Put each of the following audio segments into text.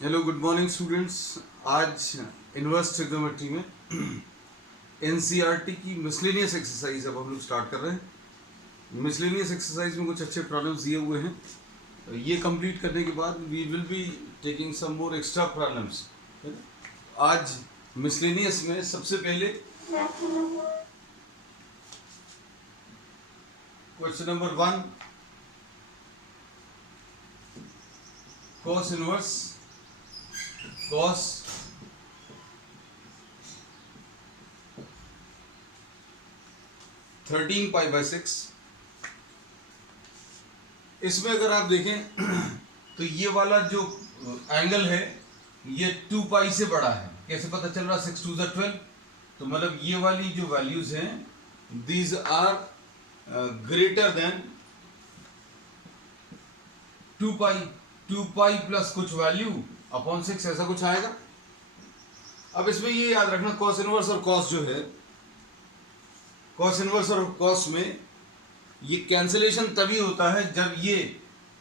Hello good morning students. आज inverse trigonometry में NCERT की मिसलेनियस एक्सरसाइज अब हम लोग स्टार्ट कर रहे हैं। मिसलेनियस एक्सरसाइज में कुछ अच्छे प्रॉब्लम्स दिए हुए हैं। ये कंप्लीट करने के बाद we will be taking some more extra problems. आज मिसलेनियस में सबसे पहले question number 1, cos inverse cos 13 पाई/6। इसमें अगर आप देखें तो ये वाला जो एंगल है ये 2 पाई से बड़ा है। कैसे पता चल रहा? 6 2 12। तो मतलब ये वाली जो वैल्यूज हैं these are greater than 2 pi. 2 pi plus कुछ वैल्यू अपॉन 6 ऐसा कुछ आएगा। अब इसमें ये याद रखना कॉस इनवर्स और कॉस जो है, कॉस इनवर्स और कॉस में ये कैंसिलेशन तभी होता है जब ये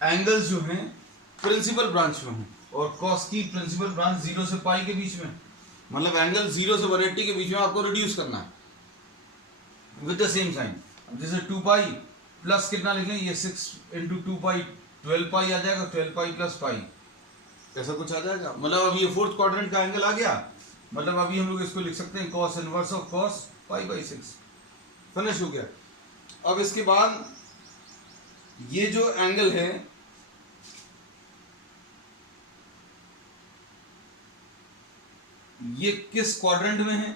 एंगल्स जो हैं प्रिंसिपल ब्रांच में हों। और कॉस की प्रिंसिपल ब्रांच 0 से पाई के बीच में, मतलब एंगल 0 से 180 के बीच में आपको रिड्यूस करना है विद द सेम साइन। जैसे 2 पाई प्लस कितना लिख लें, ये 6 इंटू 2 पाई 12 पाई आ जाएगा, 12 पाई प्लस पाई ऐसा कुछ आ जाएगा। मतलब अब ये फोर्थ क्वाड्रेंट का एंगल आ गया। मतलब अभी हम लोग इसको लिख सकते हैं कॉस इनवर्स ऑफ कॉस पाई/6। फिनिश हो गया। अब इसके बाद ये जो एंगल है ये किस क्वाड्रेंट में है?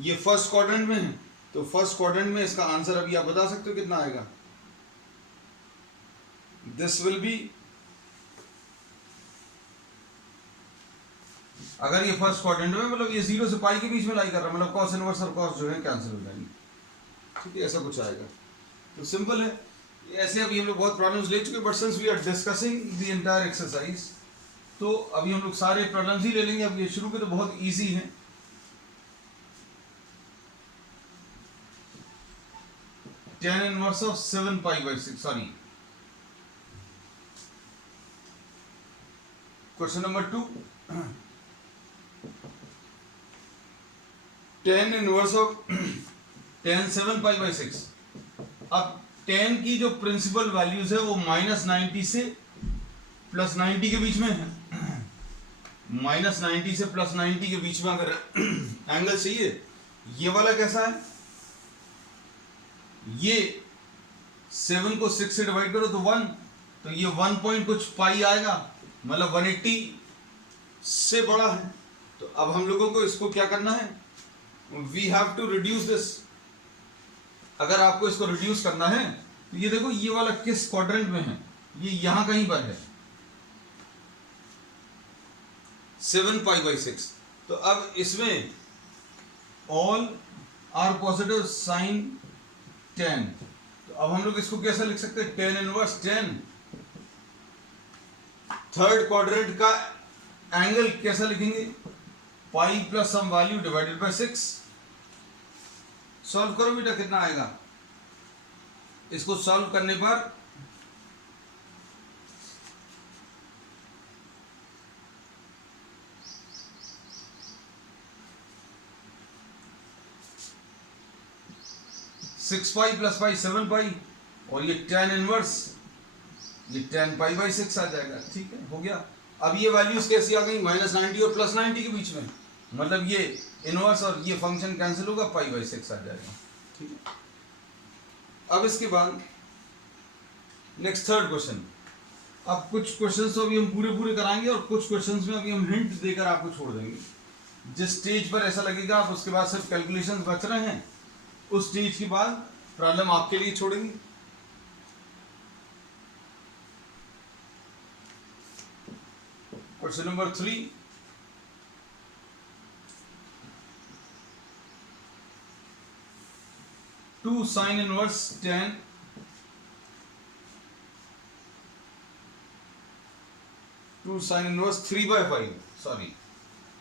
ये फर्स्ट क्वाड्रेंट में है। तो फर्स्ट क्वाड्रेंट में इसका आंसर अभी आप बता सकते हो कितना आएगा? दिस विल बी, अगर ये फर्स्ट क्वाड्रेंट में मतलब ये 0 से पाई के बीच में लाई कर रहा है, मतलब कॉस इनवर्स और कॉस जो है कैंसिल हो जाएंगे। ठीक है, ऐसा कुछ आएगा। तो सिंपल है। ऐसे अभी हम लोग बहुत प्रॉब्लम्स ले चुके, but since we are discussing the entire exercise तो अभी हम लोग सारे प्रॉब्लम्स ही ले लेंगे। अब ये शुरू के तो बहुत इजी है। tan इनवर्स ऑफ 7 पाई/6, sorry, question number 2, tan inverse of tan 7 पाई/6। अब tan की जो प्रिंसिपल वैल्यूज है वो -90 से +90 के बीच में है। -90 से +90 के बीच में अगर एंगल चाहिए, ये वाला कैसा है? ये 7 को 6 से डिवाइड करो तो 1, तो ये 1 पॉइंट कुछ पाई आएगा, मतलब 180 से बड़ा है। तो अब हम लोगों को इसको क्या करना है? We have to reduce this. अगर आपको इसको रिड्यूस करना है तो ये देखो ये वाला किस क्वाड्रेंट में है? ये यहां कहीं पर है, 7 पाई/6। तो अब इसमें ऑल आर पॉजिटिव साइन 10। तो अब हम लोग इसको कैसे लिख सकते हैं? tan इनवर्स 10, थर्ड क्वाड्रेंट का एंगल कैसा लिखेंगे? Pi plus some value divided by 6। Solve करो बेटा, कितना आएगा? इसको सॉल्व करने पर सिक्स पाई प्लस पाई 7 पाई, और ये tan इनवर्स ये 10 पाई/6 आ जाएगा। ठीक है, हो गया। अब ये वैल्यूज कैसी आ गई? -90 और +90 के बीच में, मतलब ये इनवर्स और ये फंक्शन कैंसिल होगा, पाई/6 आ जाएगा। ठीक है। अब इसके बाद नेक्स्ट थर्ड क्वेश्चन। अब कुछ क्वेश्चंस तो अभी हम पूरे पूरे कराएंगे और कुछ क्वेश्चंस में अभी हम हिंट देकर आपको छोड़ देंगे। जिस स्टेज पर ऐसा लगेगा आप उसके बाद सिर्फ कैलकुलेशंस बच रहे हैं, उस स्टेज के बाद प्रॉब्लम आपके लिए छोड़ेंगे। Question number 3, 2 sin inverse 10 2 sin inverse 3/5, sorry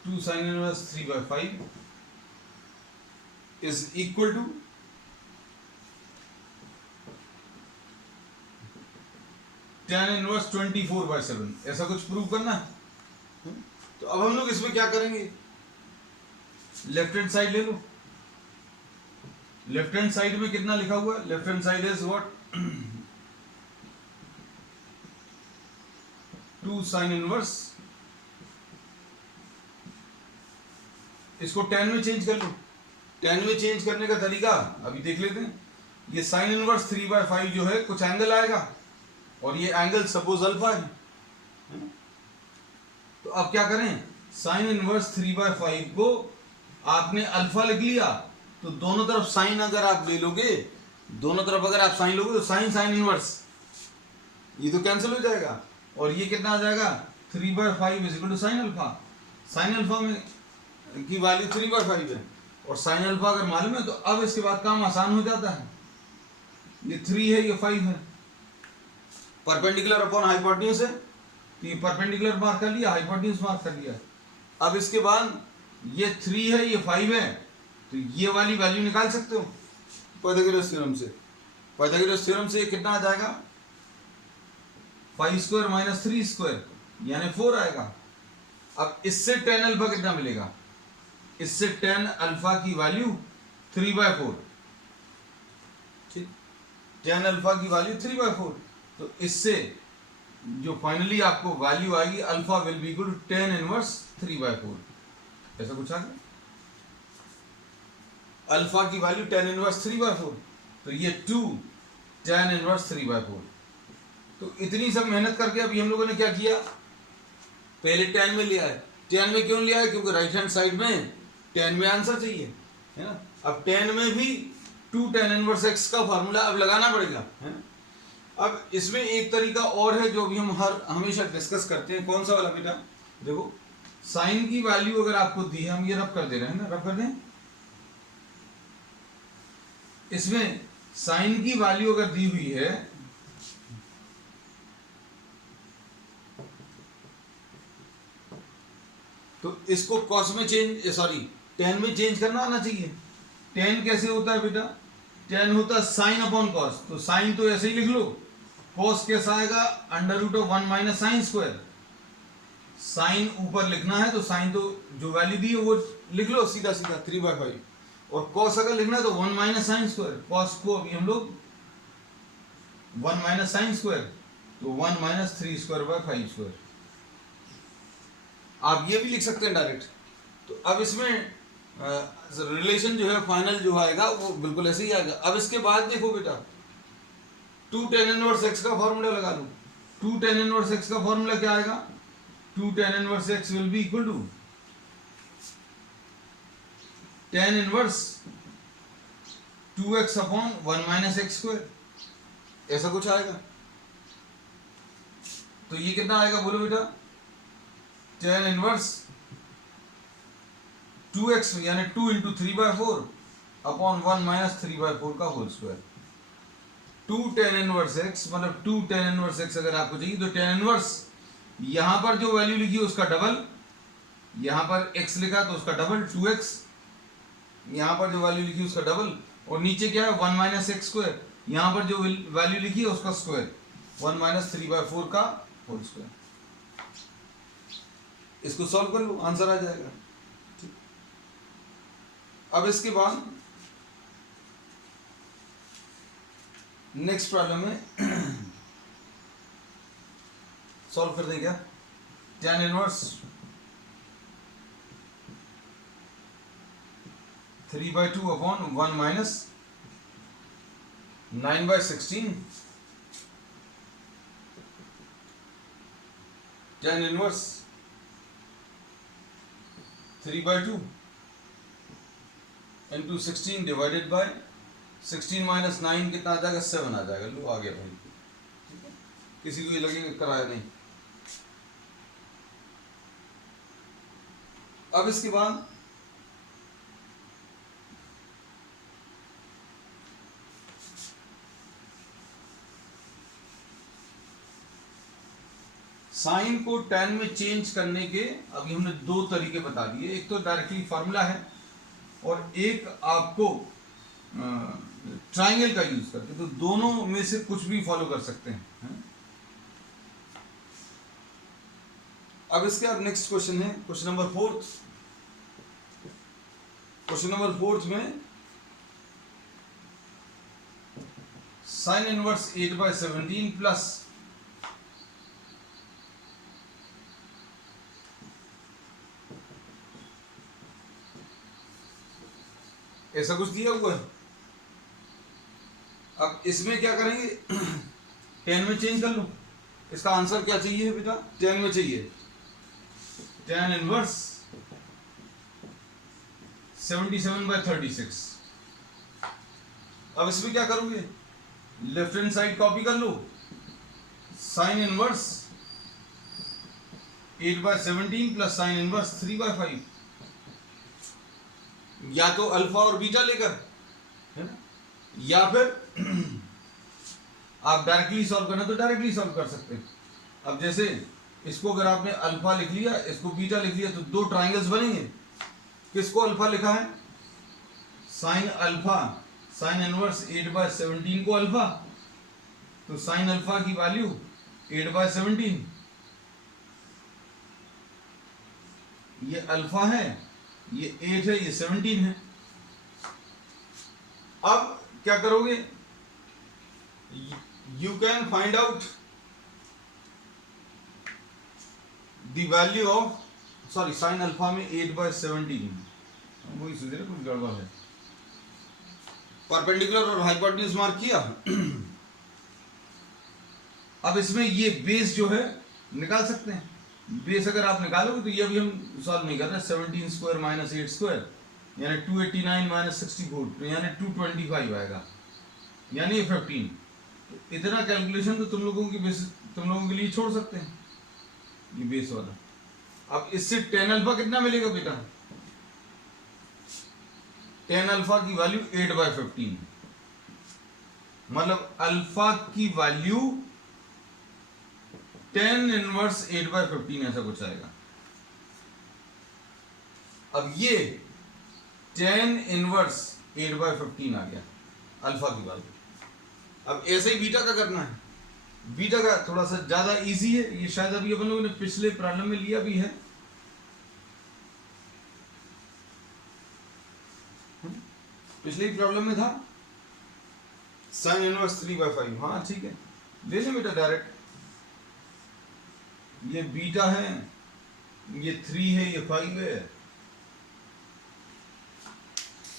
2 sin inverse 3/5 is equal to tan inverse 24/7, ऐसा कुछ प्रूव करना है। तो अब हम लोग इसमें क्या करेंगे, लेफ्ट हैंड साइड ले लो। लेफ्ट हैंड साइड में कितना लिखा हुआ है, left hand side is what 2 sin inverse, इसको tan में चेंज कर लो। tan में चेंज करने का तरीका अभी देख लेते हैं। ये sin इनवर्स 3/5 जो है कुछ एंगल आएगा, और ये एंगल सपोज अल्फा है। तो अब क्या करें, sin इनवर्स 3/5 को आपने अल्फा लिख लिया, तो दोनों तरफ साइन अगर आप ले लोगे, दोनों तरफ अगर आप साइन लोगे तो sin इनवर्स ये तो कैंसिल हो जाएगा, और ये कितना आ जाएगा 3/5 is equal to sin alpha. sin alpha में की वैल्यू 3/5 है, और sin अल्फा अगर मालूम है तो अब इसके बाद काम आसान हो जाता है। ये 3 है, ये 5 है, परपेंडिकुलर अपॉन हाइपोटेन्यूज है, तो ये परपेंडिकुलर मार्क कर लिया, हाइपोटेन्यूज मार्क कर लिया। अब इसके बाद ये 3 है, ये 5 है, तो ये वाली वैल्यू निकाल सकते हो पाइथागोरस थ्योरम से। पाइथागोरस थ्योरम से कितना आ जाएगा, 5 स्क्वायर माइनस 3 स्क्वायर यानी 4 आएगा। अब इससे tan अल्फा कितना मिलेगा, इससे tan अल्फा की वैल्यू 3/4, ठीक, tan अल्फा की वैल्यू 3/4। तो इससे जो फाइनली आपको वैल्यू आएगी alpha will be equal to tan inverse 3/4, ऐसा कुछ आ गया। अल्फा की वैल्यू tan इनवर्स 3/4, तो ये 2 tan इनवर्स 3/4। तो इतनी सब मेहनत करके अभी हम लोगों ने क्या किया, पहले tan में लिया है। tan में क्यों लिया है, क्योंकि राइट हैंड साइड में tan में आंसर चाहिए, है ना। अब tan में भी 2 tan इनवर्स x का फॉर्मूला अब लगाना पड़ेगा, है। अब इसमें एक तरीका और है जो भी हम हमेशा डिस्कस करते हैं, कौन सा वाला बेटा, देखो साइन की वैल्यू अगर आपको दी है, हम ये रब कर दे रहे हैं ना, रब कर दें। इसमें साइन की वैल्यू अगर दी हुई है, तो इसको कॉस में चेंज, सॉरी tan में चेंज करना आना चाहिए। tan कैसे होता है बेटा, tan होता है साइन अपॉन कॉस, तो साइन तो ऐसे ही लिख लो, कॉस कैसा आएगा √1 माइनस साइन स्क्वायर। साइन ऊपर लिखना है तो साइन तो जो वैल्यू दी है वो लिख लो सीधा सीधा 3/5, और कॉस अगर लिखना है तो 1 माइनस साइन स्क्वायर। कॉस को अभी हम लोग 1 माइनस साइन स्क्वायर, तो 1 माइनस 3 स्क्वायर बाय 5 स्क्वायर। आप ये भी लिख सकते हैं डायरेक्ट। तो अब इसमें रिलेशन जो है फाइनल जो आएगा वो बिल्कुल ऐसे ही आएगा। अब इसके बाद देखो बेटा, 2 tan इनवर्स x का फॉर्मूला लगा लो। 2 tan इनवर्स x का फॉर्मूला क्या आएगा, 2 tan inverse x will be equal to tan inverse 2x upon 1 minus x square, ऐसा कुछ आएगा। तो ये कितना आएगा बोलो बेटा, tan इनवर्स 2x यानी 2 इंटू 3/4 अपॉन 1 माइनस 3/4 का whole square. 2 tan inverse x मतलब 2 tan इनवर्स x अगर आपको चाहिए तो tan इनवर्स यहां पर जो वैल्यू लिखी है उसका डबल, यहां पर x लिखा तो उसका डबल 2x, यहां पर जो वैल्यू लिखी है उसका डबल, और नीचे क्या है 1 माइनस एक्स स्क्वायर, यहां पर जो वैल्यू लिखी है उसका स्क्वायर 1 माइनस 3/4 का होल स्क्वायर। इसको सॉल्व कर लो, आंसर आ जाएगा। अब इसके बाद नेक्स्ट प्रॉब्लम में सॉल्व कर देंगे क्या, tan inverse 3/2 upon 1 minus 9/16 tan inverse 3/2 into 16 divided by 16 minus 9 कितना आ जाएगा, 7 आ जाएगा। लो आ गया भाई, ठीक है, किसी को ये लगेगा कराया नहीं। अब इसके बाद साइन को tan में चेंज करने के अभी हमने 2 तरीके बता दिए। एक तो डायरेक्टली फार्मूला है, और एक आपको ट्राइंगल का यूज करके, तो दोनों में से कुछ भी फॉलो कर सकते हैं। अब इसके बाद नेक्स्ट क्वेश्चन है question number fourth. Question number fourth में साइन इनवर्स 8/17 प्लस ऐसा कुछ दिया हुआ है। अब इसमें क्या करेंगे 10 में चेंज कर लो। इसका आंसर क्या चाहिए बेटा? 10 में चाहिए। tan inverse 77/36। अब इसमें क्या करोगे? लेफ्ट हैंड साइड कॉपी कर लो। Sine inverse 8/17 plus sine inverse 3/5, या तो अल्फा और बीटा लेकर, है ना, या फिर आप डायरेक्टली सॉल्व करना तो डायरेक्टली सॉल्व कर सकते हैं। अब जैसे इसको अगर आपने अल्फा लिख लिया, इसको बीटा लिख लिया, तो दो ट्राइंगल्स बनेंगे। किसको अल्फा लिखा है? साइन अल्फा, साइन इनवर्स 8/17 को अल्फा, तो साइन अल्फा की वैल्यू 8/17, ये अल्फा है, ये 8 है, ये 17 है। अब क्या करोगे? You can find out the value of, sorry, sine alpha में 8/17, वही सोच रहे कुछ गड़बड़ है। परपेंडिकुलर और हाइपोटेन्यूज मार्क किया। अब इसमें ये बेस जो है निकाल सकते हैं। बेस अगर आप निकालोगे तो ये अभी हम सॉल्व नहीं कर रहे। 17 स्क्वायर माइनस 8 स्क्वायर यानी 289 माइनस 64 यानी 225 आएगा, यानी ये 15। तो इतना कैलकुलेशन तो तुम लोगों के लिए छोड़ सकते हैं, ये बेस वाला। अब इससे tan अल्फा कितना मिलेगा बेटा? tan अल्फा की वैल्यू 8/15, मतलब अल्फा की वैल्यू tan इनवर्स 8/15 ऐसा कुछ आएगा। अब ये tan इनवर्स 8/15 आ गया अल्फा की वैल्यू। अब ऐसे ही बीटा का करना है। बीटा का थोड़ा सा ज्यादा इजी है, ये शायद अभी अपन लोगों ने पिछले प्रॉब्लम में लिया भी है। पिछले प्रॉब्लम में था साइन इनवर्स 3/5। हाँ ठीक है, ले लें बेटा डायरेक्ट। ये बीटा है, ये 3 है, ये 5 है।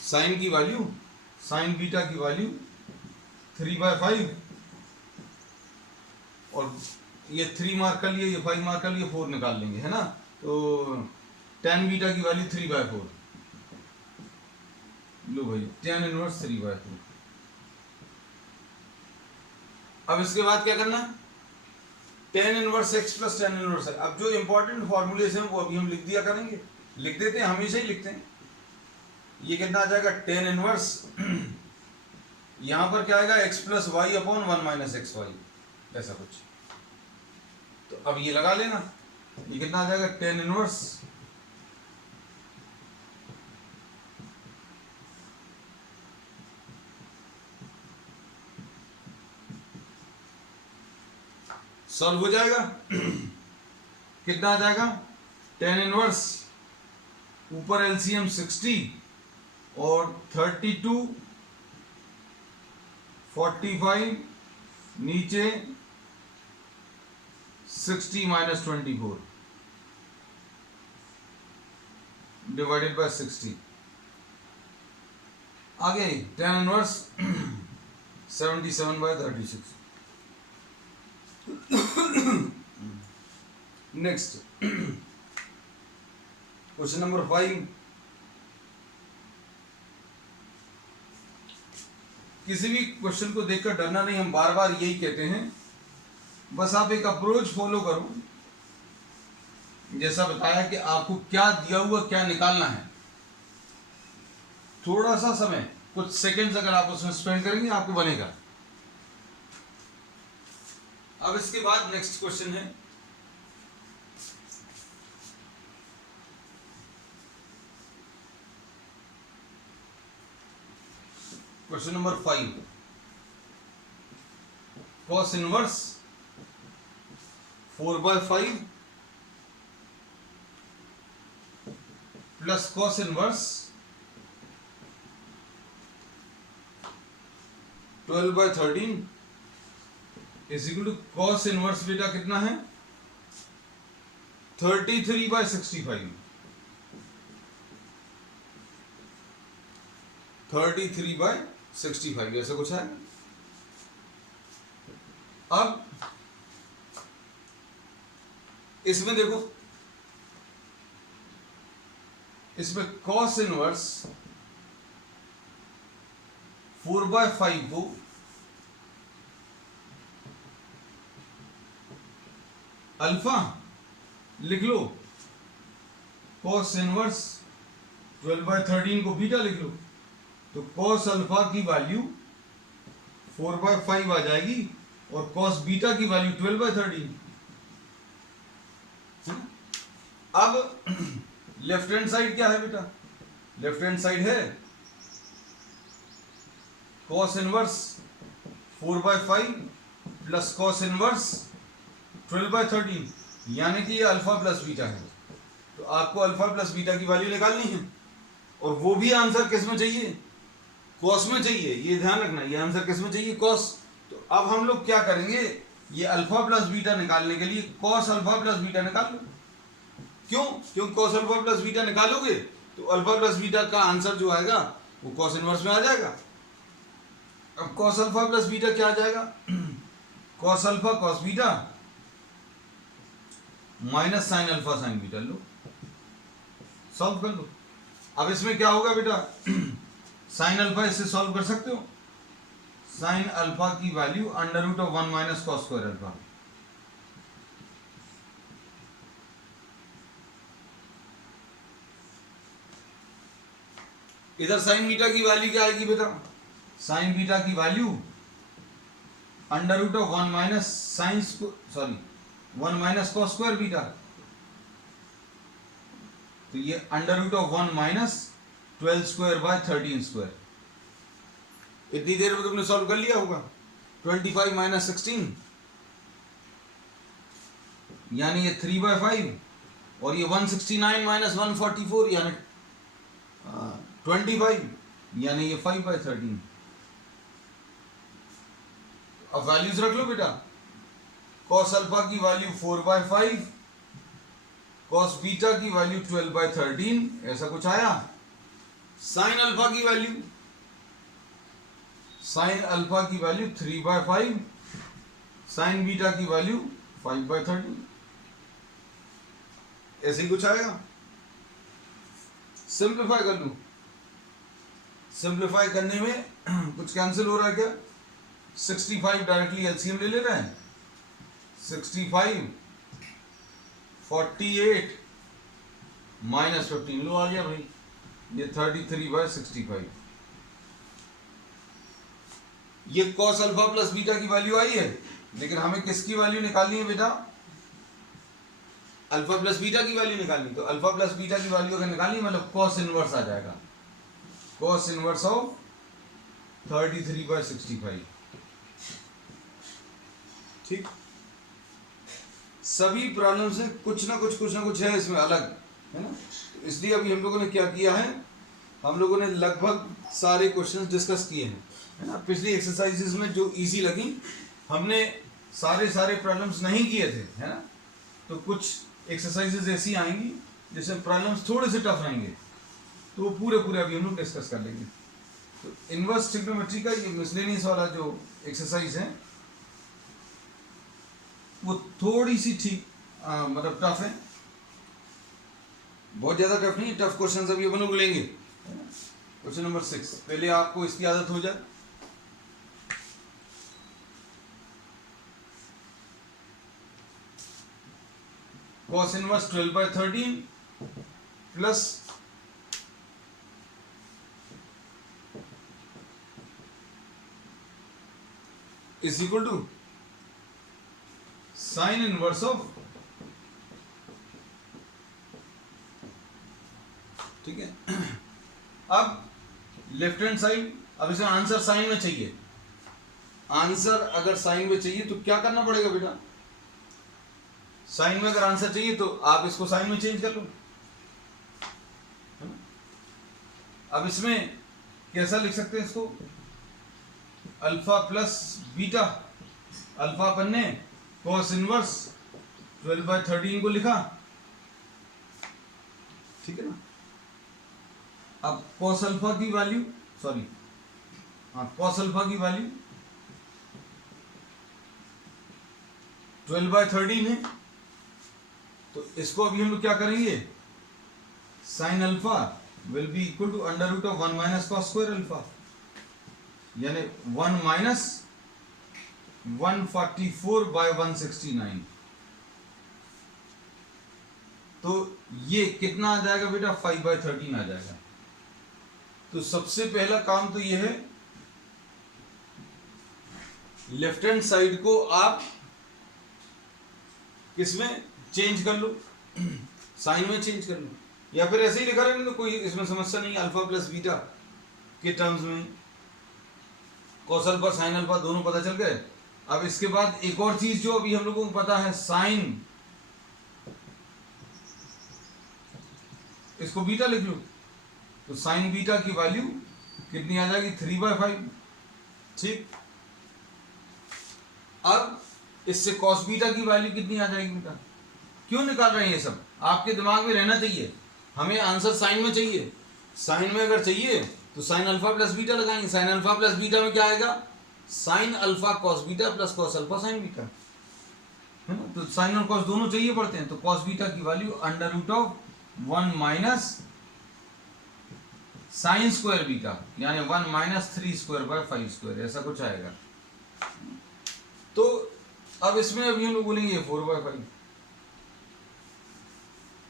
साइन की वैल्यू, साइन बीटा की वैल्यू 3/5, और ये 3 मार्क कर लिए, ये 5 मार्क कर लिए, 4 निकाल लेंगे, है ना। तो tan बीटा की वैल्यू 3/4। लो भाई, tan इनवर्स 3/4। अब इसके बाद क्या करना? tan inverse x plus tan inverse है। अब जो इंपॉर्टेंट फॉर्मूलेस हैं वो अभी हम लिख दिया करेंगे, लिख देते हैं, हमेशा ही लिखते हैं। ये कितना आ जाएगा? tan इनवर्स यहां पर क्या आएगा? x plus y upon 1 minus x y, ऐसा कुछ। तो अब ये लगा लेना, ये कितना आ जाएगा? tan इनवर्स सॉल्व हो जाएगा। कितना आ जाएगा? tan इनवर्स ऊपर एलसीएम 60 और 32, 45 नीचे 60 माइनस 24 डिवाइडेड बाय 60। आगे tan inverse 77/36। Next question number 5। किसी भी क्वेश्चन को देखकर डरना नहीं, हम बार बार यही कहते हैं। बस आप एक अप्रोच फॉलो करो, जैसा बताया कि आपको क्या दिया हुआ, क्या निकालना है। थोड़ा सा समय, कुछ सेकंड्स अगर आप उसमें स्पेंड करेंगे, आपको बनेगा। अब इसके बाद नेक्स्ट क्वेश्चन है question number 5। cos inverse 4/5 plus cos inverse 12/13 is equal to cos inverse बेटा कितना है 33/65 33/65 ऐसा कुछ है। अब इसमें देखो इसमें कॉस इनवर्स 4/5 को अल्फा लिख लो, कॉस इनवर्स 12/13 को बीटा लिख लो, तो कॉस अल्फा की वैल्यू 4/5 आ जाएगी और कॉस बीटा की वैल्यू 12/13 है ना। अब लेफ्ट हैंड साइड क्या है बेटा, लेफ्ट हैंड साइड है cos inverse 4/5 plus cos inverse 12/13 यानी कि ये अल्फा प्लस बीटा है। तो आपको अल्फा प्लस बीटा की वैल्यू निकालनी है और वो भी आंसर किस में चाहिए, कॉस में चाहिए। ये ध्यान रखना, ये आंसर किस में चाहिए, कॉस। तो अब हम लोग क्या करेंगे, ये अल्फा प्लस बीटा निकालने के लिए कॉस अल्फा प्लस बीटा निकाल लो। क्यों कॉस अल्फा प्लस बीटा निकालोगे तो अल्फा प्लस बीटा का आंसर जो आएगा वो कॉस इनवर्स में आ जाएगा। अब कॉस अल्फा प्लस बीटा क्या आ जाएगा, cos alpha cos beta minus sine alpha sine beta, लो सॉल्व कर लो। अब इसमें क्या होगा बेटा, साइन अल्फा इससे सॉल्व कर सकते हो, साइन अल्फा की value under root of 1 minus cos square alpha. इधर साइन बीटा की वैल्यू क्या आएगी बेटा, साइन बीटा की value under root of 1 minus sine 1 minus cos square beta, तो ये under root of 1 minus 12 square by 13 square. इतनी देर में तुमने सॉल्व कर लिया होगा। 25 माइनस 16 यानी ये 3/5 और ये 169 माइनस 144 यानी 25 यानी ये 5/13। अब वैल्यूज रख लो बेटा, कॉस अल्फा की वैल्यू 4/5, कॉस बीटा की वैल्यू 12/13 ऐसा कुछ आया। साइन अल्फा की वैल्यू, साइन अल्फा की वैल्यू 3/5, साइन बीटा की वैल्यू 5/13 ऐसे ही कुछ आएगा। सिंप्लीफाई कर लूं, सिंप्लीफाई करने में कुछ कैंसिल हो रहा है क्या, 65 डायरेक्टली एलसीएम ले ले रहे हैं, 65 48 माइनस 15 लो आ गया भाई, ये 33/65। ये कॉस अल्फा प्लस बीटा की वैल्यू आई है, लेकिन हमें किसकी वैल्यू निकालनी है बेटा, अल्फा प्लस बीटा की वैल्यू निकालनी। तो अल्फा प्लस बीटा की वैल्यू अगर निकालनी मतलब कॉस इनवर्स आ जाएगा, कॉस इनवर्स ऑफ 33/65। ठीक, सभी प्रॉब्लम से कुछ ना कुछ है इसमें अलग, है ना। इसलिए अभी हम लोगों ने क्या किया है, हम लोगों ने लगभग सारे क्वेश्चंस डिस्कस किए हैं, है ना। पिछली एक्सरसाइजेस में जो इजी लगी हमने सारे प्रॉब्लम्स नहीं किए थे, है ना। तो कुछ एक्सरसाइजेस ऐसी आएंगी जिसमें प्रॉब्लम्स थोड़े से टफ रहेंगे, तो पूरे अभी हम लोग डिस्कस कर लेंगे। तो इनवर्स ट्रिग्नोमेट्री का ये मिसलेनियस वाला जो एक्सरसाइज है वो थोड़ी सी ठीक मतलब टफ है, बहुत ज्यादा टफ नहीं, टफ क्वेश्चंस अभी अपन लोग लेंगे। क्वेश्चन नंबर 6, पहले आपको इसकी आदत हो जाए। cos inverse 12/13 plus is equal to sine inverse of, ठीक है। अब लेफ्ट हैंड साइड, अब इसका आंसर साइन में चाहिए, आंसर अगर साइन में चाहिए तो क्या करना पड़ेगा बेटा, साइन में अगर आंसर चाहिए तो आप इसको साइन में चेंज कर लो, अब इसमें कैसा लिख सकते हैं इसको, अल्फा प्लस बीटा, अल्फा अपन ने कॉस इनवर्स 12/13 को लिखा, ठीक है ना। अब कॉस अल्फा की वैल्यू, सॉरी हाँ, कॉस अल्फा की वैल्यू 12/13 है, तो इसको अभी हम लोग क्या करेंगे, sine alpha will be equal to under root of 1 minus cos square alpha, यानी 1 माइनस 144/169। तो ये कितना आ जाएगा बेटा, 5/13 आ जाएगा। तो सबसे पहला काम तो ये है, लेफ्ट हैंड साइड को आप किसमें चेंज कर लो, साइन में चेंज कर लो, या फिर ऐसे ही लिखा रहने तो कोई इसमें समस्या नहीं, अल्फा प्लस बीटा के टर्म्स में कॉस अल्फा साइन अल्फा दोनों पता चल गए। अब इसके बाद एक और चीज जो अभी हम लोगों को पता है, साइन, इसको बीटा लिख लो, तो साइन बीटा की वैल्यू कितनी आ जाएगी, 3/5, ठीक। अब इससे कॉस बीटा की वैल्यू कितनी आ जाएगी बेटा, क्यों निकाल रहे हैं ये सब, आपके दिमाग में रहना चाहिए, हमें आंसर साइन में चाहिए, साइन में अगर चाहिए तो साइन अल्फा प्लस बीटा लगाएंगे, साइन अल्फा प्लस बीटा में क्या आएगा, sign alpha cos beta plus cos alpha sine beta, है ना। तो साइन और कॉस दोनों चाहिए पड़ते हैं, तो कॉस बीटा की value under root of 1 minus sine square beta, यानी 1 माइनस 3/5², ऐसा कुछ आएगा। तो अब इसमें अभी हम लोग बोलेंगे 4/5।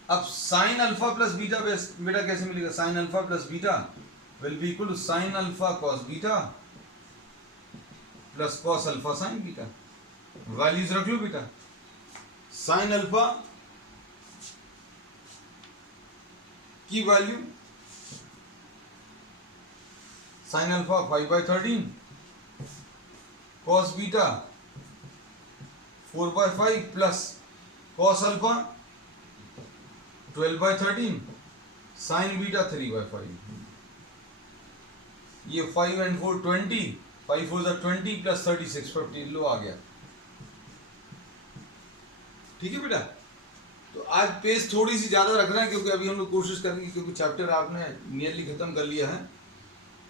अब साइन अल्फा प्लस बीटा बेटा कैसे मिलेगा, sine alpha plus beta will be equal to sine alpha cos beta plus cos alpha sine beta. Values रख लो बेटा, साइन अल्फा की value sine alpha 5/13, cos beta 4/5 plus cos alpha 12/13, sine beta 3/5। ये 5 and 4 20, 5 4 20 plus 36 50, लो आ गया, ठीक है बेटा। तो आज पेज थोड़ी सी ज्यादा रख रहे हैं क्योंकि अभी हम लोग कोशिश करेंगे, क्योंकि चैप्टर आपने नियरली खत्म कर लिया है,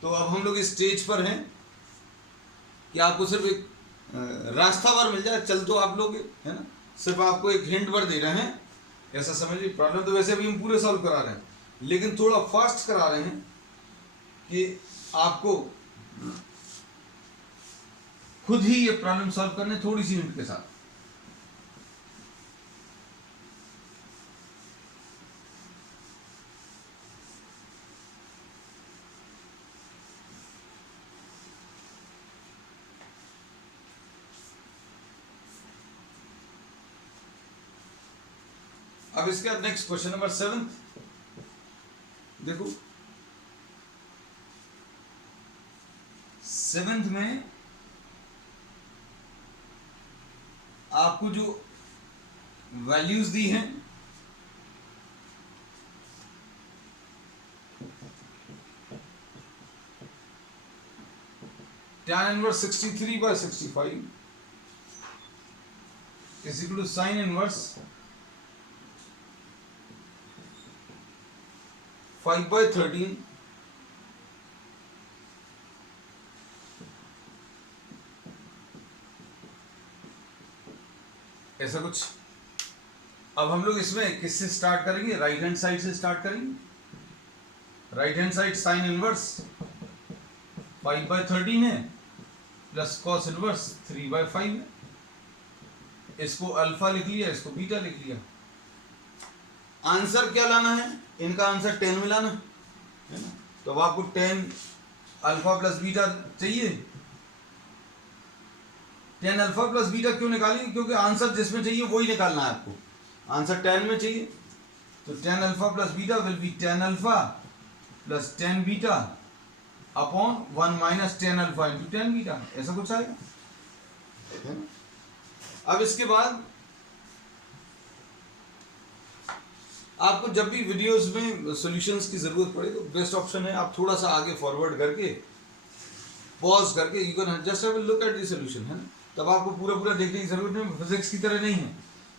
तो अब हम लोग इस स्टेज पर हैं कि आपको सिर्फ एक रास्ता भर मिल जाए, चल तो आप लोग, है ना, सिर्फ आपको एक हिंट भर दे रहे हैं, ऐसा समझिए। प्रॉब्लम तो वैसे अभी हम पूरे सॉल्व करा रहे हैं, लेकिन थोड़ा फास्ट करा रहे हैं कि आपको खुद ही ये प्रॉब्लम सॉल्व करने, थोड़ी सी हिंट के साथ। अब इसके बाद नेक्स्ट क्वेश्चन नंबर 7, देखो 7th में आपको जो वैल्यूज दी हैं, tan inverse 63/65 is equal to sine inverse 5/13 ऐसा कुछ। अब हम लोग इसमें किससे स्टार्ट करेंगे, राइट हैंड साइड से स्टार्ट करेंगे। Right hand side sign inverse 5/13 है प्लस कॉस इनवर्स 3/5 है, इसको अल्फा लिख लिया, इसको बीटा लिख लिया। आंसर क्या लाना है, इनका आंसर 10 में लाना है ना। तो अब आपको 10 अल्फा प्लस बीटा चाहिए। 10 अल्फा प्लस बीटा क्यों निकालेंगे, क्योंकि आंसर जिसमें चाहिए वही निकालना है आपको। आंसर 10 में चाहिए, तो 10 alpha plus beta will B 10 alpha plus 10 beta upon 1 minus 10 alpha into 10 beta, ऐसा कुछ आएगा। अब इसके बाद आपको जब भी वीडियोस में सॉल्यूशंस की जरूरत पड़े तो बेस्ट ऑप्शन है आप थोड़ा सा आगे फॉरवर्ड करके पॉज करके you can just have a look at the solution, है ना। तब आपको पूरा पूरा देखने की जरूरत नहीं, फिजिक्स की तरह नहीं है।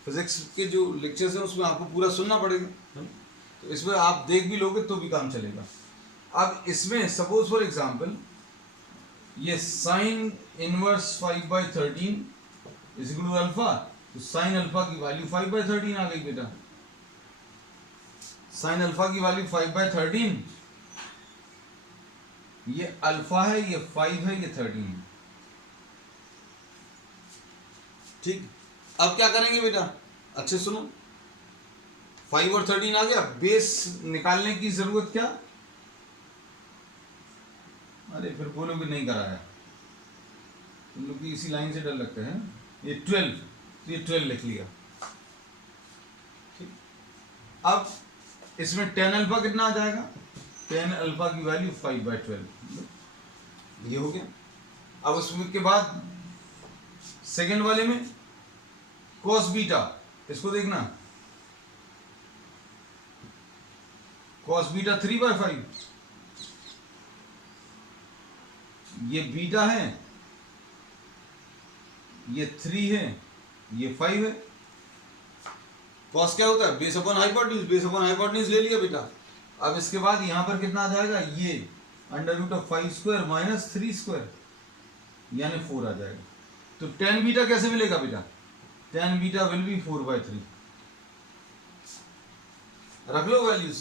फिजिक्स के जो लेक्चर्स हैं उसमें आपको पूरा सुनना पड़ेगा, तो इसमें आप देख भी लोगे तो भी काम चलेगा। अब इसमें सपोज फॉर एग्जांपल ये sine inverse 5/13 is equal to alpha, तो साइन अल्फा की वैल्यू 5/13 आ गई बेटा। साइन अल्फा की वैल्यू 5/13, ये अल्फा है, ये 5 है, ये 13 है। ठीक, अब क्या करेंगे बेटा, अच्छे सुनो। 5 और 13 आ गया, बेस निकालने की जरूरत क्या, अरे फिर बोलोगे नहीं कराया, तुम लोग इसी लाइन से डर लगते हैं। ये 12, तो ये 12 लिख लिया। ठीक, अब इसमें tan अल्फा कितना आ जाएगा, tan अल्फा की वैल्यू 5/12, ये हो गया। अब उसके बाद सेकेंड वाले में cos बीटा, इसको देखना, cos बीटा 3/5, ये बीटा है, ये 3 है, ये 5 है। cos क्या होता है, base upon hypotenuse, base upon hypotenuse ले लिया बेटा। अब इसके बाद यहां पर कितना आ जाएगा, ये √5² माइनस 3² यानी 4 आ जाएगा। तो tan बीटा कैसे मिलेगा बेटा, tan बीटा विल बी 4/3। रख लो वैल्यूज,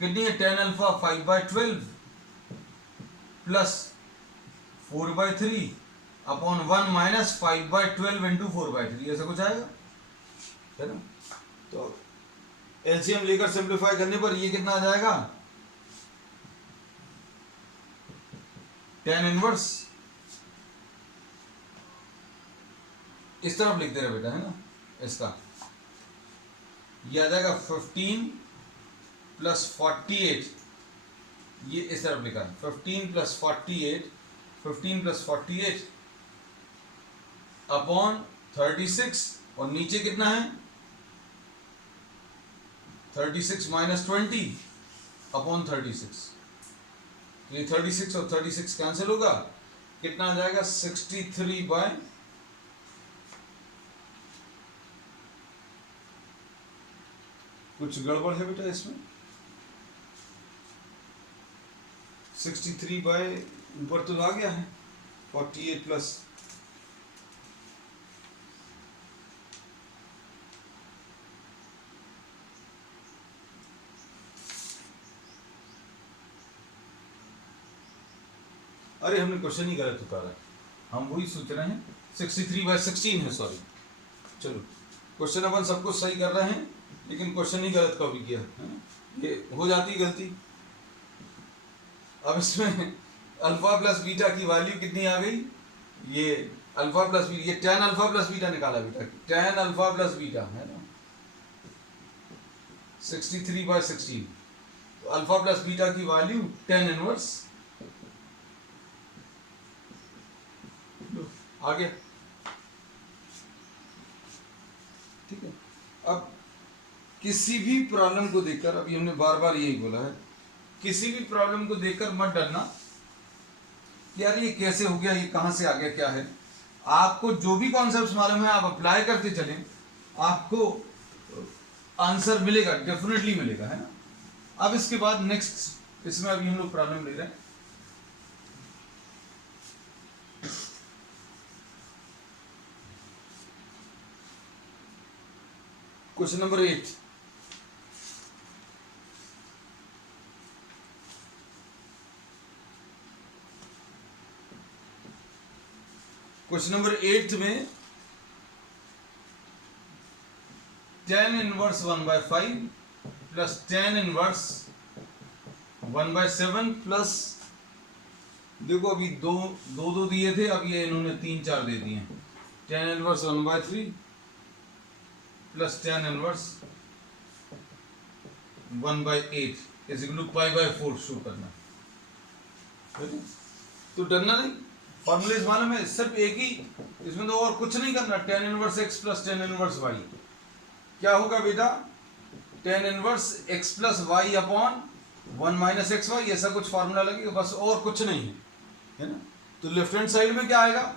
कितनी है, tan alpha 5/12 plus 4/3 upon 1 minus 5/12 into 4/3, ऐसा कुछ आएगा, है ना। तो एलसीएम लेकर सिंप्लीफाई करने पर ये कितना आ जाएगा, tan इनवर्स, इस तरफ लिखते रहे बेटा, है ना। इसका ये आ जाएगा 15 + 48, ये इस तरफ लिखा है 15 + 48, 15 + 48 अपॉन 36, और नीचे कितना है 36 - 20 अपॉन 36। तो ये 36 और 36 कैंसिल होगा, कितना आ जाएगा 63 कुछ गड़बड़ है बेटा इसमें, 63 ऊपर तो आ गया है 48 प्लस, अरे हमने क्वेश्चन ही गलत उतारा, हम वही सोच रहे हैं 63/16 है, सॉरी। चलो क्वेश्चन अपन सब कुछ सही कर रहे हैं, लेकिन क्वेश्चन ही गलत कॉपी किया है, ये हो जाती गलती। अब इसमें अल्फा प्लस बीटा की वैल्यू कितनी आ गई, ये अल्फा प्लस बीटा, ये tan अल्फा प्लस बीटा निकाला बेटा, tan अल्फा प्लस बीटा है ना 63/16, तो अल्फा प्लस बीटा की वैल्यू tan इनवर्स आ गया। ठीक है, अब किसी भी प्रॉब्लम को देखकर, अभी हमने बार बार यही बोला है, किसी भी प्रॉब्लम को देखकर मत डरना यार ये कैसे हो गया, ये कहां से आ गया, क्या है। आपको जो भी कॉन्सेप्ट्स मालूम है आप अप्लाई करते चलें, आपको आंसर मिलेगा, डेफिनेटली मिलेगा, है ना। अब इसके बाद नेक्स्ट, इसमें अभी हम लोग प्रॉब्लम ले रहे हैं, क्वेश्चन नंबर 8। क्वेश्चन नंबर 8 में tan inverse 1/5 plus tan inverse 1/7 plus, देखो अभी दो दिए थे, अब ये इन्होंने 3-4 दे दिए हैं, tan inverse 1/3 plus tan inverse 1/8 is equal to π/4 show करना, तो डरना नहीं, फॉर्मूलेज मालूम है, सिर्फ एक ही, इसमें तो और कुछ नहीं करना, tan inverse x plus tan inverse y क्या होगा बेटा, tan inverse x plus y upon 1 minus x y, ऐसा कुछ फार्मूला लगेगा बस, और कुछ नहीं है ना। तो लेफ्ट हैंड साइड में क्या आएगा,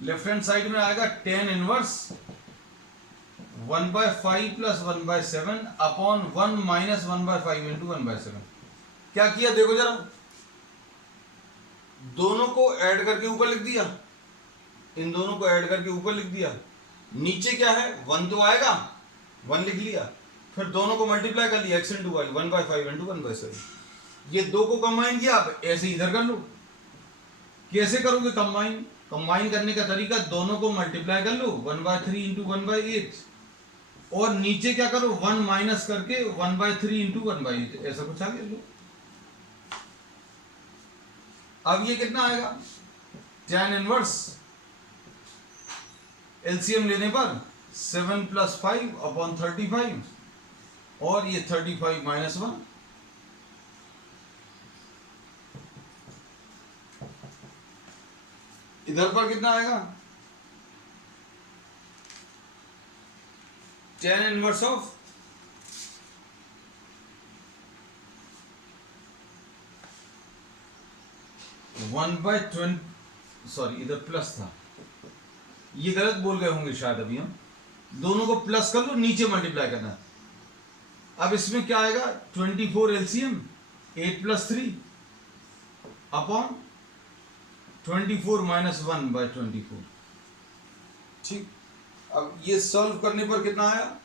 लेफ्ट हैंड साइड में आएगा tan inverse 1/5 plus 1/7 upon 1 minus 1/5 into 1/7। क्या किया देखो जरा, दोनों को ऐड करके ऊपर लिख दिया, इन दोनों को ऐड करके ऊपर लिख दिया, नीचे क्या है 1 तो आएगा, 1 लिख लिया, फिर दोनों को मल्टीप्लाई कर लिया x इंटू वाई 1/5 इंटू 1/7। ये दो को कंबाइन किया, अब ऐसे इधर कर लो। कैसे करोगे कंबाइन, कंबाइन करने का तरीका दोनों को मल्टीप्लाई कर लो 1/3 इंटू 1/8, और नीचे क्या करो 1 माइनस करके 1/3 इंटू 1/8, ऐसा कुछ आगे लो। अब ये कितना आएगा, tan इनवर्स एलसीएम लेने पर 7 प्लस 5 अपॉन 35, और ये 35 माइनस 1, इधर पर कितना आएगा, tan इनवर्स ऑफ 1/20, सॉरी इधर प्लस था, ये गलत बोल गए होंगे शायद अभी हम, दोनों को प्लस कर लो, नीचे मल्टीप्लाई करना। अब इसमें क्या आएगा 24 एलसीएम 8 प्लस 3 अपॉन 24 माइनस 1/24। ठीक, अब ये सॉल्व करने पर कितना आया,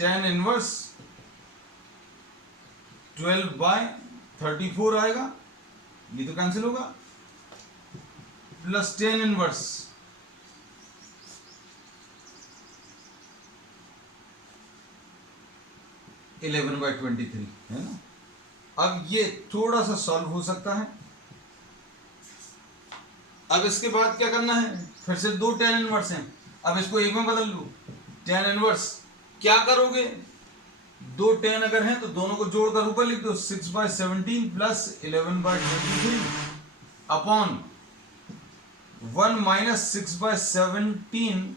tan इनवर्स 12/34 आएगा, ये तो कैंसिल होगा, प्लस tan इनवर्स 11/23 है ना। अब ये थोड़ा सा सॉल्व हो सकता है। अब इसके बाद क्या करना है, फिर से दो tan इनवर्स हैं, अब इसको एक में बदल लो। tan इनवर्स क्या करोगे, दो tan अगर हैं तो दोनों को जोड़कर ऊपर लिख दो 6/17 प्लस 11/23 अपॉन 1 माइनस 6/17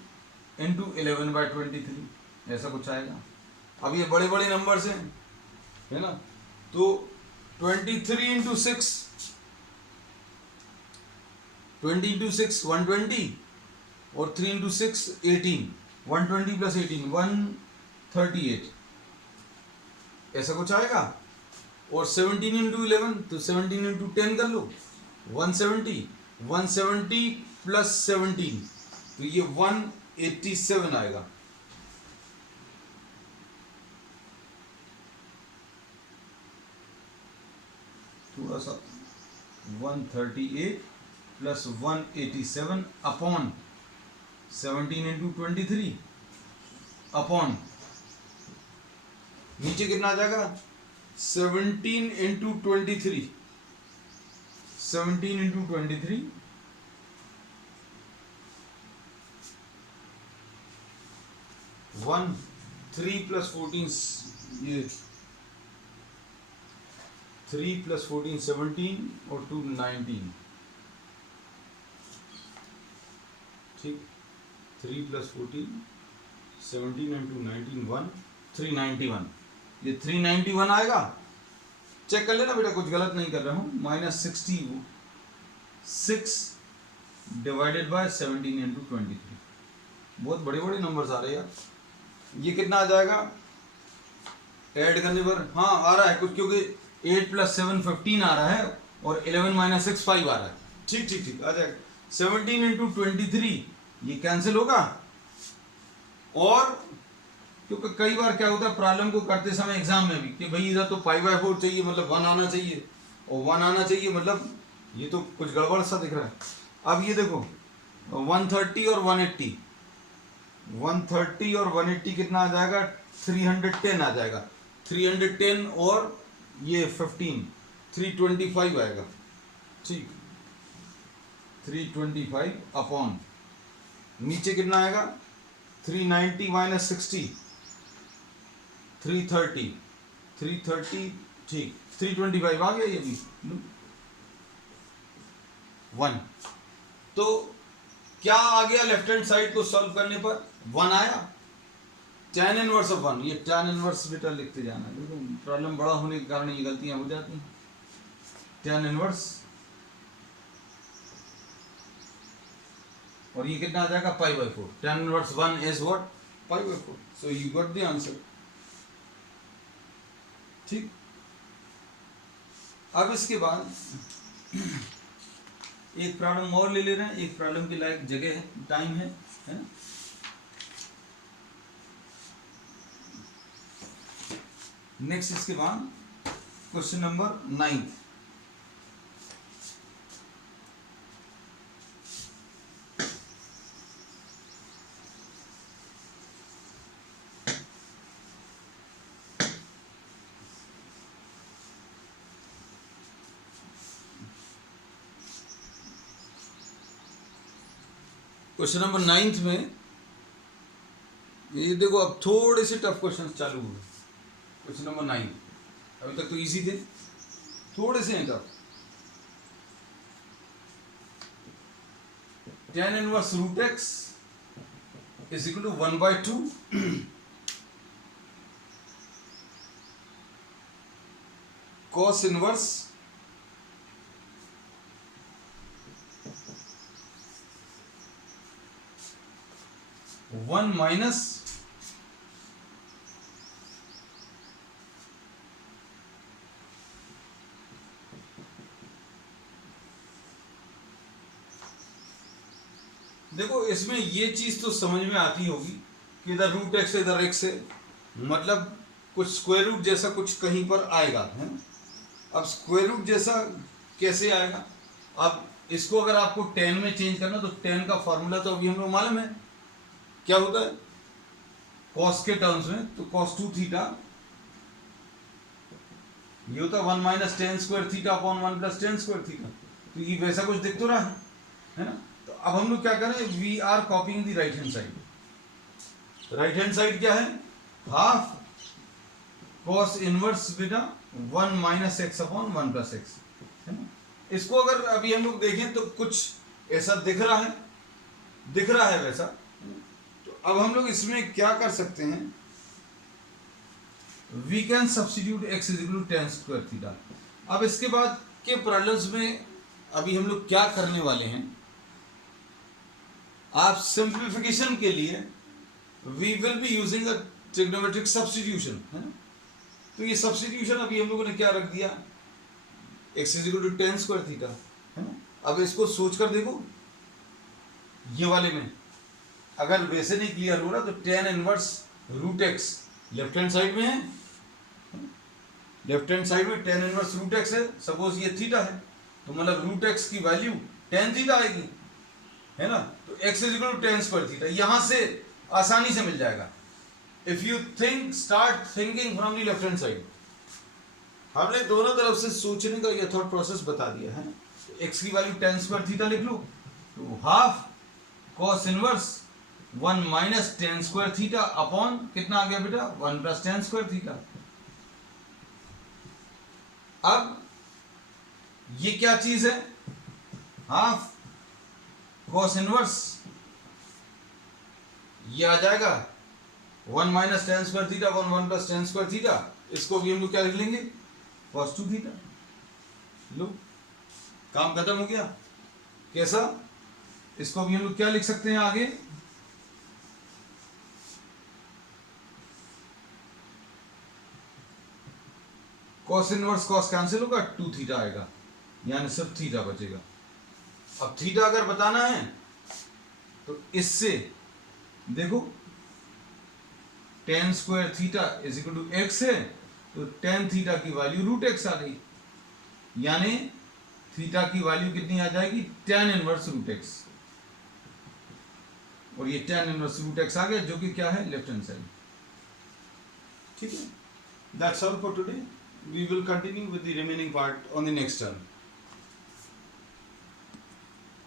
इंटू 11/23, ऐसा कुछ आएगा। अब ये बड़े बड़े नंबर्स हैं है ना, तो 23 इंटू 6 20 इंटू 6 120, और 3 इंटू 6 18, 120 प्लस 18 138, ऐसा कुछ आएगा। और 17 इंटू 11 तो 17 इंटू 10 कर लो 170, 170 प्लस 17 तो ये 187 आएगा। थोड़ा सा 138 प्लस 187 अपॉन 17 इंटू 23 अपॉन नीचे कितना आ जाएगा 17 इंटू 23, 17 इंटू 23 1 3 प्लस 14 ये 3 प्लस 14 17 और 2 19, ठीक, 3 प्लस 14 17 एंड 2 19 1 391, ये 391 आएगा। चेक कर लेना बेटा, कुछ गलत नहीं कर रहा हूँ। -66 डिवाइडेड बाय 17 इंटू 23, बहुत बड़े बड़े नंबर्स आ रहे हैं यार। ये कितना आ जाएगा ऐड करने पर, हाँ आ रहा है कुछ, क्योंकि 8 प्लस 7 15 आ रहा है और 11 माइनस 6 5 आ रहा है। ठीक ठीक ठीक आ जाएगा। 17 इंटू 23 ये कैंसिल होगा, और क्योंकि कई बार क्या होता है प्रॉब्लम को करते समय एग्जाम में भी कि भाई इधर तो π/4 चाहिए, मतलब 1 आना चाहिए, और 1 आना चाहिए, मतलब ये तो कुछ गड़बड़ सा दिख रहा है। अब ये देखो 130 और 180, 130 और 180 कितना आ जाएगा 310 आ जाएगा। 310 और ये 15 325 आएगा। ठीक, 325 अपॉन नीचे कितना आएगा 390 माइनस 60 330 330, ठीक 325 आ गया ये भी 1। तो क्या आ गया लेफ्ट हैंड साइड को सॉल्व करने पर 1 आया। tan इनवर्स ऑफ 1, ये tan इनवर्स बेटा लिखते जाना, देखो प्रॉब्लम बड़ा होने के कारण ये गलतियां हो जाती हैं। tan इनवर्स, और ये कितना आ जाएगा pi by 4। tan inverse 1 is what, pi by 4। So you got the answer. ठीक, अब इसके बाद एक प्रॉब्लम और ले ले रहे हैं, एक प्रॉब्लम के लायक जगह है, टाइम है ना। नेक्स्ट इसके बाद क्वेश्चन नंबर 9। क्वेश्चन नंबर 9 में ये देखो, अब थोड़े से टफ क्वेश्चन चालू हुए। क्वेश्चन नंबर 9 अभी तक तो इजी थे, थोड़े से हैं tough. tan inverse root x is equal to 1/2 cos inverse one minus देखो, इसमें ये चीज तो समझ में आती होगी कि इधर रूट एक्स इधर एक्स है, मतलब कुछ स्क्वायर रूट जैसा कुछ कहीं पर आएगा, है ना। अब स्क्वायर रूट जैसा कैसे आएगा, अब इसको अगर आपको tan में चेंज करना तो tan का फॉर्मूला तो अभी हम लोग मालूम है क्या होता है cos के टर्म्स में, तो cos 2 थीटा ये होता है 1 minus tan square theta upon 1 plus tan square theta. तो ये वैसा कुछ दिख तो रहा है ना। तो अब हम लोग क्या करें, we are coping the right hand side. Right hand side क्या है, हाफ cos इनवर्स बेटा 1 minus x upon 1 plus x, है ना। इसको अगर अभी हम लोग देखें तो कुछ ऐसा दिख रहा है वैसा। तो अब हम लोग इसमें क्या कर सकते हैं, we can substitute x is equal to tan square theta. अब इसके बाद के प्रॉब्लम्स में अभी हम लोग क्या करने वाले हैं, आप सिंप्लीफिकेशन के लिए we will be using a trigonometric substitution, है ना। तो ये सब्स्टिट्यूशन अभी हम लोगों ने क्या रख दिया, x is equal to tan square theta, है ना। अब इसको सोच कर देखो, ये वाले में अगर वैसे नहीं क्लियर हो रहा तो tan inverse root x left hand side में है, लेफ्ट हैंड साइड में tan इनवर्स रूट एक्स है। सपोज ये थीटा है तो मतलब रूट एक्स की वैल्यू tan थीटा आएगी, है ना। तो x is equal to tan square theta यहां से आसानी से मिल जाएगा। If you think, start thinking from the left hand side. हमने दोनों तरफ से सोचने का ये थॉट प्रोसेस बता दिया है। x की वैल्यू tan स्क्वायर थीटा लिख लो, तो half cos inverse 1 minus tan square theta upon कितना आ गया बेटा 1 प्लस tan स्क्वायर थीटा। अब ये क्या चीज है, हाफ cos इनवर्स, ये आ जाएगा 1 minus tan square theta upon 1 plus tan square theta. इसको भी हम लोग क्या लिख लेंगे, cos 2 थीटा। लो, काम खत्म हो गया। कैसा, इसको भी हम लोग क्या लिख सकते हैं आगे, cos इनवर्स cos कैंसिल होगा, 2 थीटा आएगा, यानी सिर्फ थीटा बचेगा। अब थीटा अगर बताना है तो इससे देखो tan square theta is equal to x है, तो tan थीटा की वैल्यू रूट एक्स आ गई, यानी थीटा की वैल्यू कितनी आ जाएगी tan इनवर्स रूट एक्स, और ये tan इनवर्स रूट एक्स आ गया जो कि क्या है लेफ्ट हैंड साइड। ठीक है, that's all for today. We will continue with the remaining part on the next term.